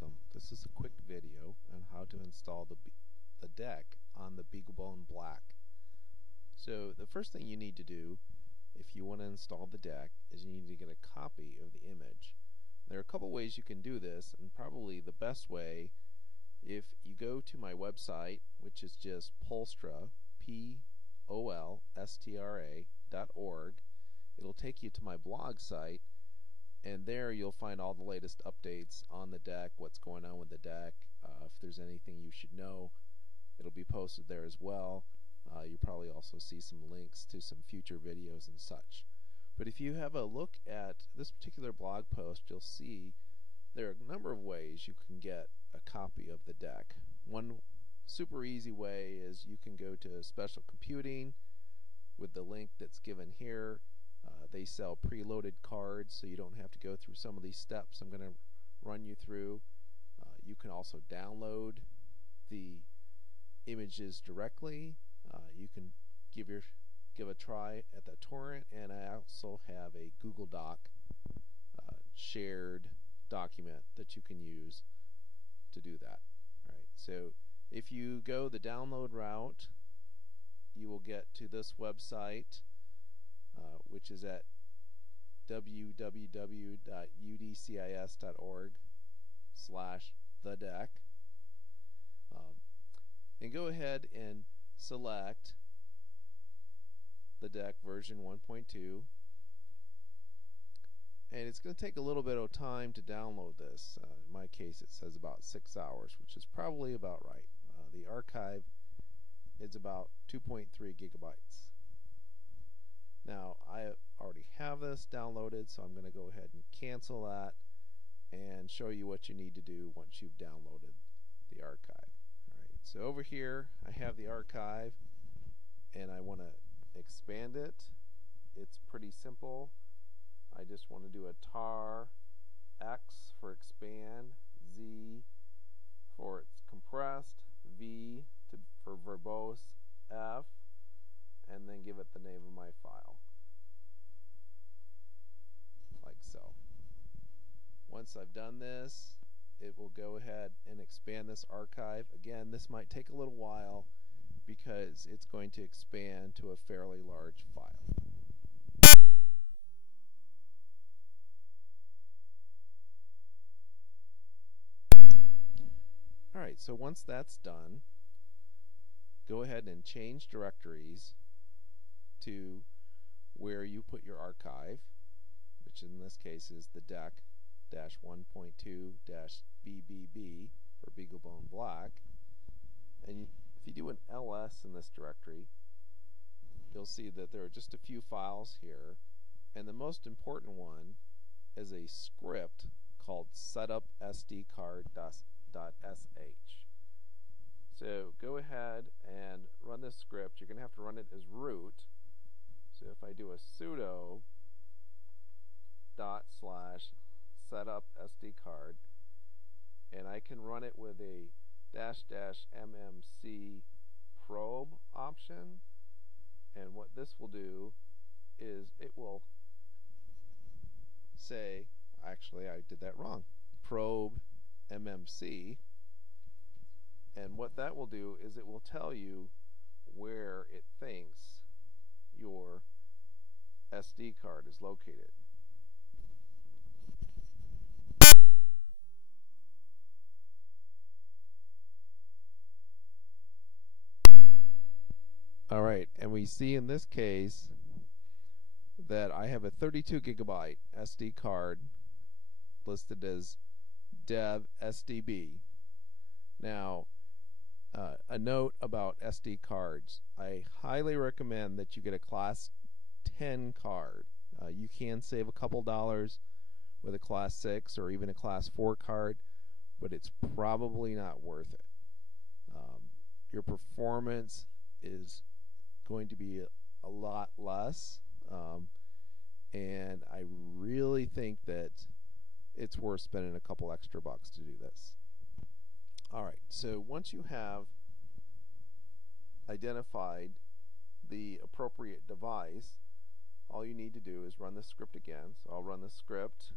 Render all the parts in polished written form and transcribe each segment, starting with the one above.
Welcome. This is a quick video on how to install the deck on the BeagleBone Black. So the first thing you need to do if you want to install the deck is you need to get a copy of the image. There are a couple ways you can do this, and probably the best way, if you go to my website, which is just Polstra, Polstra.org, it'll take you to my blog site, and there you'll find all the latest updates on the deck, what's going on with the deck. If there's anything you should know, it'll be posted there as well. You'll probably also see some links to some future videos and such. But if you have a look at this particular blog post, you'll see there are a number of ways you can get a copy of the deck. One super easy way is you can go to Special Computing with the link that's given here. They sell preloaded cards, so you don't have to go through some of these steps I'm going to run you through. You can also download the images directly. You can give a try at the torrent, and I also have a Google Doc shared document that you can use to do that. All right. So if you go the download route, you will get to this website, which is at www.udcis.org/thedeck, and go ahead and select the deck version 1.2, and it's going to take a little bit of time to download this. In my case, it says about 6 hours, which is probably about right. The archive is about 2.3 gigabytes. Now, I already have this downloaded, so I'm going to go ahead and cancel that and show you what you need to do once you've downloaded the archive. All right, so over here I have the archive, and I want to expand it. It's pretty simple. I just want to do a tar X for expand, Z for it's compressed, V for verbose, F, and then give it the name of my file, like so. Once I've done this, it will go ahead and expand this archive. Again, this might take a little while because it's going to expand to a fairly large file. Alright, so once that's done, go ahead and change directories to where you put your archive, which in this case is the deck-1.2-BBB for BeagleBone Black. And if you do an ls in this directory, you'll see that there are just a few files here, and the most important one is a script called setupsdcard.sh. So go ahead and run this script. You're going to have to run it as root. So if I do a sudo /setupsdcard, and I can run it with a --mmc probe option, and what this will do is it will say, actually I did that wrong, probe mmc, and what that will do is it will tell you where it thinks your SD card is located. Alright, and we see in this case that I have a 32 gigabyte SD card listed as dev SDB. Now, a note about SD cards. I highly recommend that you get a class 10 card. You can save a couple dollars with a class 6 or even a class 4 card, but it's probably not worth it. Your performance is going to be a lot less, and I really think that it's worth spending a couple extra bucks to do this. Alright, so once you have identified the appropriate device, all you need to do is run the script again. So I'll run the script,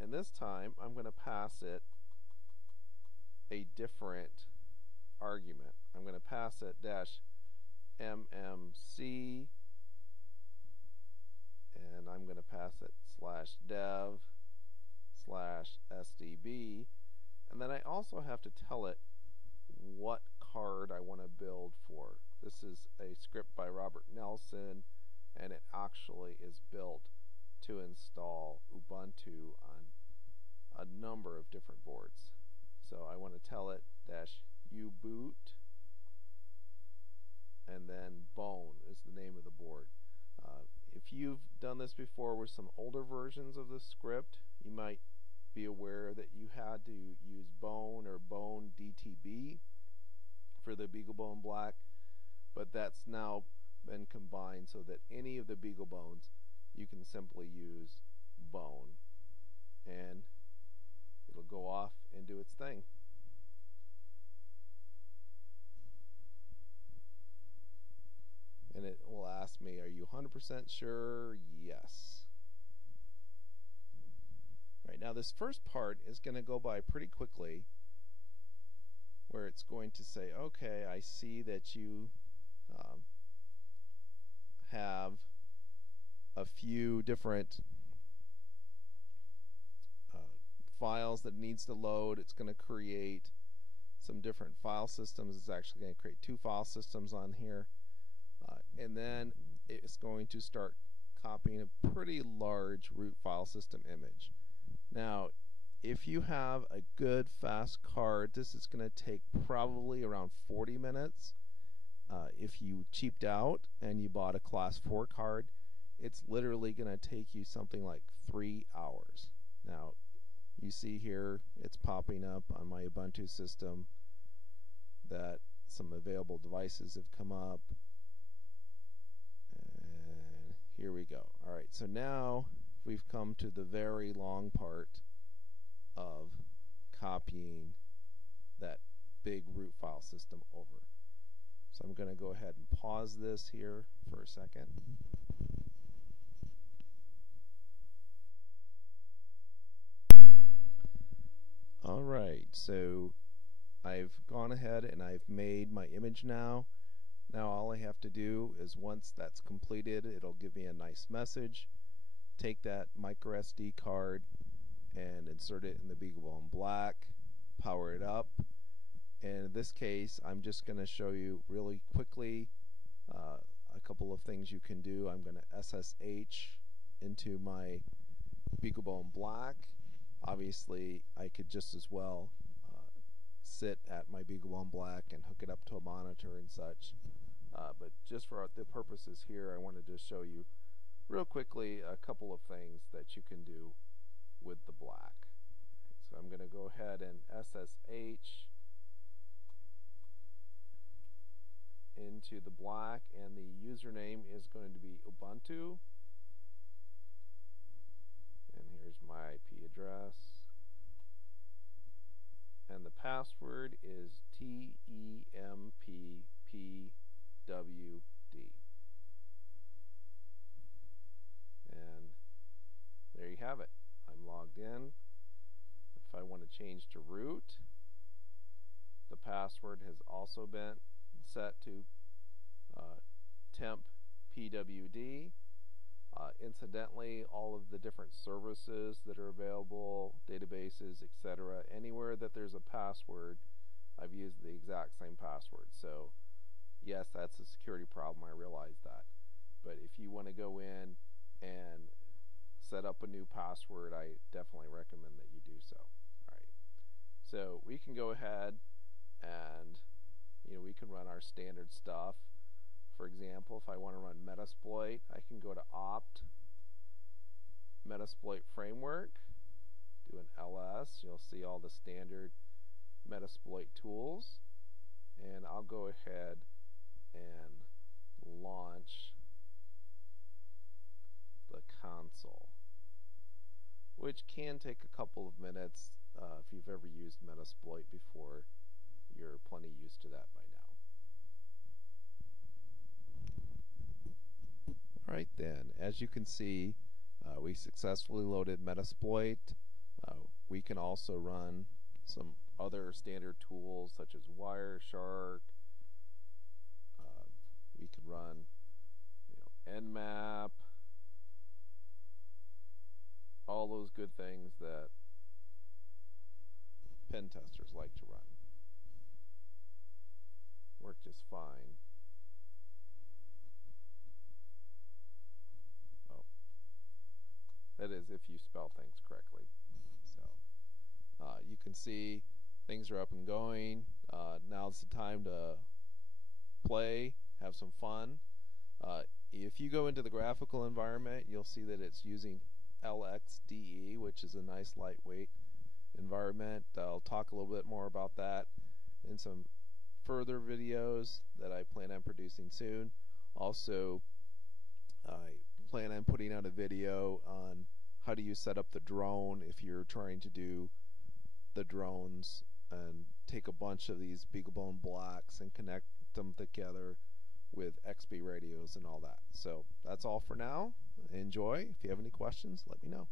and this time I'm going to pass it a different argument. I'm going to pass it dash mmc, and I'm going to pass it slash dev slash sdb, and then I also have to tell it what card I want to build for. This is a script by Robert Nelson, and it actually is built to install Ubuntu on a number of different boards. So I want to tell it dash uboot, and then bone is the name of the board. If you've done this before with some older versions of the script, you might be aware that you had to use bone or bone DTB for the BeagleBone Black, but that's now been combined so that any of the BeagleBones you can simply use bone, and it'll go off and do its thing. And it will ask me, are you 100% sure? Yes. Right, now this first part is going to go by pretty quickly, where it's going to say, okay, I see that you have a few different files that it needs to load. It's going to create some different file systems. It's actually going to create 2 file systems on here. And then it's going to start copying a pretty large root file system image. Now, if you have a good fast card, this is going to take probably around 40 minutes. If you cheaped out and you bought a class 4 card, it's literally going to take you something like 3 hours. Now, you see here it's popping up on my Ubuntu system that some available devices have come up. And here we go. Alright, so now we've come to the very long part of copying that big root file system over. So I'm going to go ahead and pause this here for a second. Alright, so I've gone ahead and I've made my image now. Now all I have to do is, once that's completed, it'll give me a nice message. Take that micro SD card and insert it in the BeagleBone Black, power it up, and in this case I'm just going to show you really quickly a couple of things you can do. I'm going to SSH into my BeagleBone Black. Obviously I could just as well sit at my BeagleBone Black and hook it up to a monitor and such, but just for the purposes here, I wanted to show you real quickly a couple of things that you can do with the Black. So I'm going to go ahead and SSH into the Black, and the username is going to be Ubuntu, and here's my IP address, and the password is TEMPPWD. And there you have it. I'm logged in. If I want to change to root, the password has also been set to temp pwd. Incidentally, all of the different services that are available, databases, etc., anywhere that there's a password, I've used the exact same password. So yes, that's a security problem, I realize that. But if you want to go in and set up a new password, I definitely recommend that you do so. Alright, so we can go ahead and we can run our standard stuff. For example, if I want to run Metasploit, I can go to opt Metasploit framework, do an ls, you'll see all the standard Metasploit tools, and I'll go ahead and launch the console, which can take a couple of minutes. If you've ever used Metasploit before, you're plenty used to that by now. Alright then, as you can see, we successfully loaded Metasploit. We can also run some other standard tools such as Wireshark. We could run, Nmap, all those good things that pen testers like to run. Work just fine. Oh, that is if you spell things correctly. So you can see things are up and going. Now's the time to play, have some fun. If you go into the graphical environment, you'll see that it's using LXDE, which is a nice lightweight environment. I'll talk a little bit more about that in some further videos that I plan on producing soon. Also, I plan on putting out a video on how do you set up the drone if you're trying to do the drones and take a bunch of these BeagleBone blocks and connect them together with XBee radios and all that. So that's all for now. Enjoy. If you have any questions, let me know.